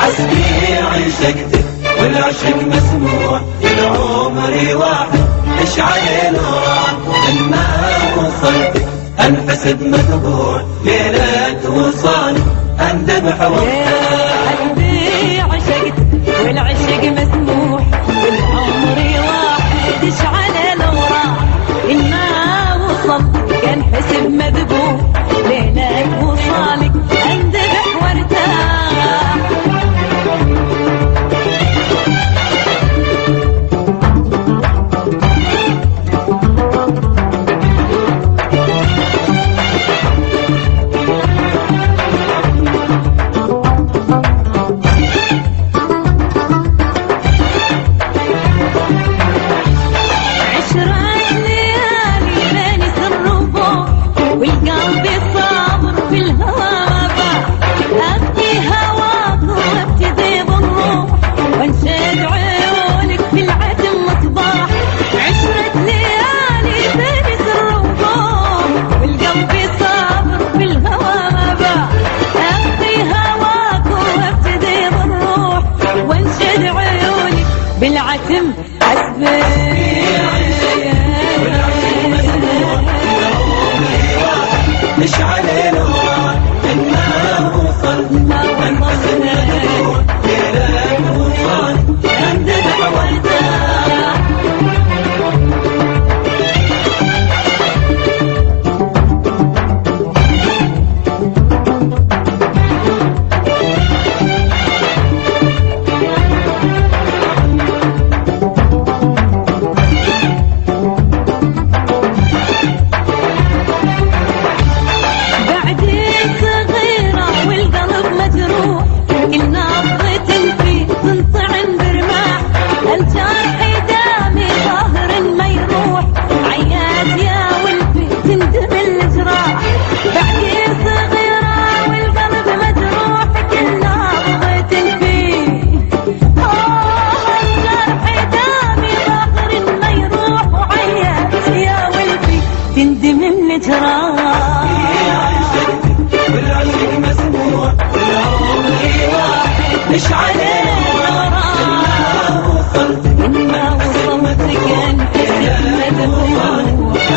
حسبي عشقتك والعشق مسموع العمر واحد اشعل نوران لما وصلتك انحسب مذبوع ليلة وصالك اندبح حسبي عشقتك والعشق مسموع والعمر واحد اشعل نوران لما وصلتك انحسب مذبوع ليلة وصالك اندبح وارتاح. بالعتم حسبي اشعل نوران لما وصلت انحسب مذبوع ليلة وصالك اندبح وارتاح. والعشق مسموع والعمر واحد اشعل نوران لما وصلتك انحسب مذبوع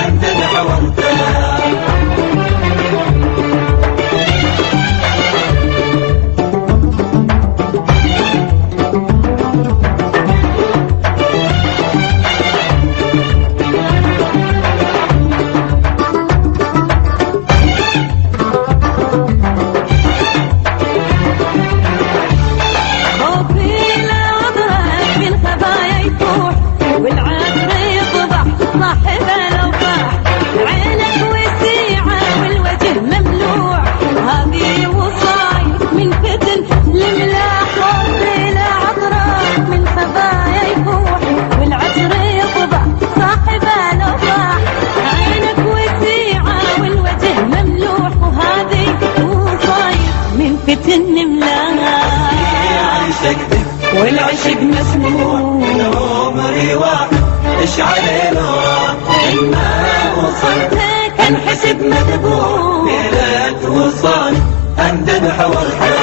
اندبح وارتاح. والعشق مسموع العمر واحد اشعل نوران لما وصلت انحسب مذبوع ليلة وصالك اندبح وارتاح.